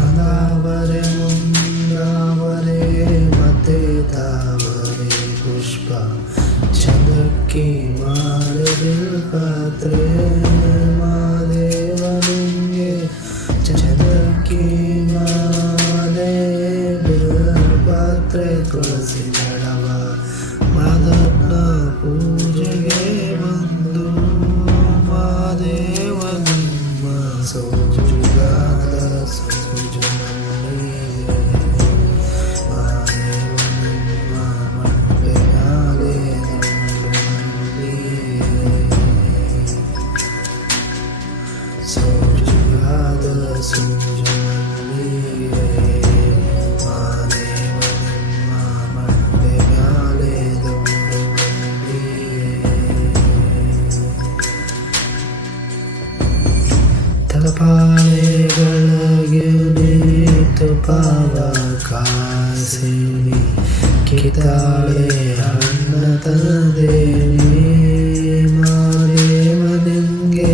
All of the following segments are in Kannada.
ಅಂದಾವರೆ ಮುಂದಾವರೆ ಮತ್ತೆ ತಾವರೆ ಪುಷ್ಪ ಚಂದಕ್ಕೆ ಮಾಲೆ ಪಾತ್ರೆ ಮಾದೇವನಿಗೆ ಚಂದಕ್ಕೆ ಮಾಲೆ ಪಾತ್ರೆ ತುಳಸಿ ದಳವ ಮಾದನ್ನ ಪೂಜೆಗೆ ಬಂದು ಮಾದೇವನಿಮ್ಮ ಸೋಜುಗಾದ ಸೋಜು ಮಲ್ಲಿಗೆ ಮಾದೇವನಿಮ್ಮ ಮಂಡೆಯಾಲೆ ಸೋಜುಗಾದ ಸೋಜು ಮಲ್ಲಿಗೆ ಮಾದೇವನಿಮ್ಮ ಮಂಡೆಯಾಲೆ ದಂಡು ತಲಪಾಳೆಗಳಿಗೆ ತುಪಾವ ಕಾಸಿನಿ ಕಿತಾಳೆ ಹಣ್ಣ ತಂದೇನಿ ಮಾದೇವನಿಗೆ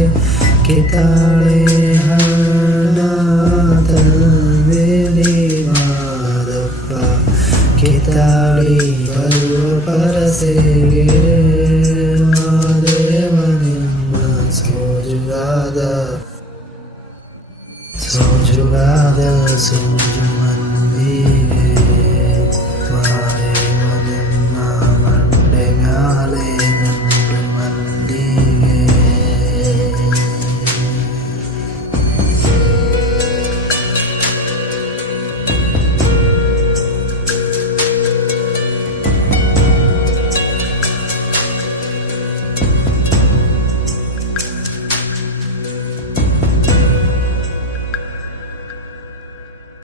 ಕಿತಾಳೆ ಹಣ್ಣ ತಂದೇನಿ ಮಾದಪ್ಪ ಕಿತಾಳಿ ಬರುವ ಪರಸೆಗೆ ಮಾದೇವನಿಮ್ಮ ಸೋಜುಗಾದ ಸೋಜು